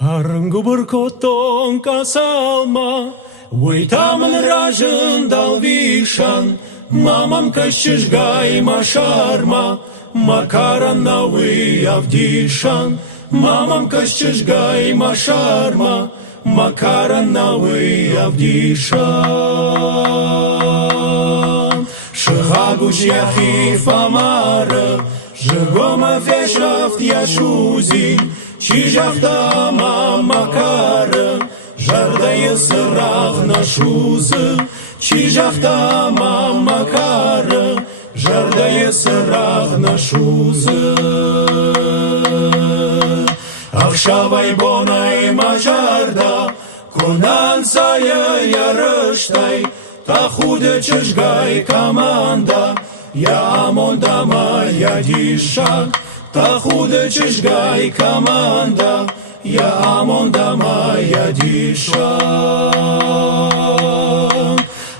Arıngubur koton kasalma, Uytamın rajın dal vişan, Mamam kaşçıжгай машарма, Макаран навы авдишан, Mamam kaşçıжгай машарма, Макаран навы авдишан. Шагуч яхи фамара, Жгома фешафт яшузин, Чижахта макара, Жардая сырах на шузы, Чижахта макара, Жардая сырах на шузы. Ахшавай бонай мажарда, Кунан сая ярыштай, Тахуде чыжгай команда, Я амонда моя диша, Тахуде чыжгай команда, Я амонда моя диша.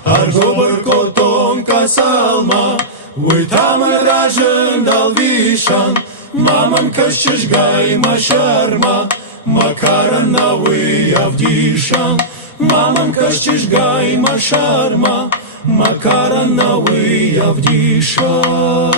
Аргобыр котон касалма, Уйтамын ражын дал вишан, Мамам кашчыжгай машарма, Макаран навы авдишан, Мамам кашчыжгай машарма, Макаран навы авдишан.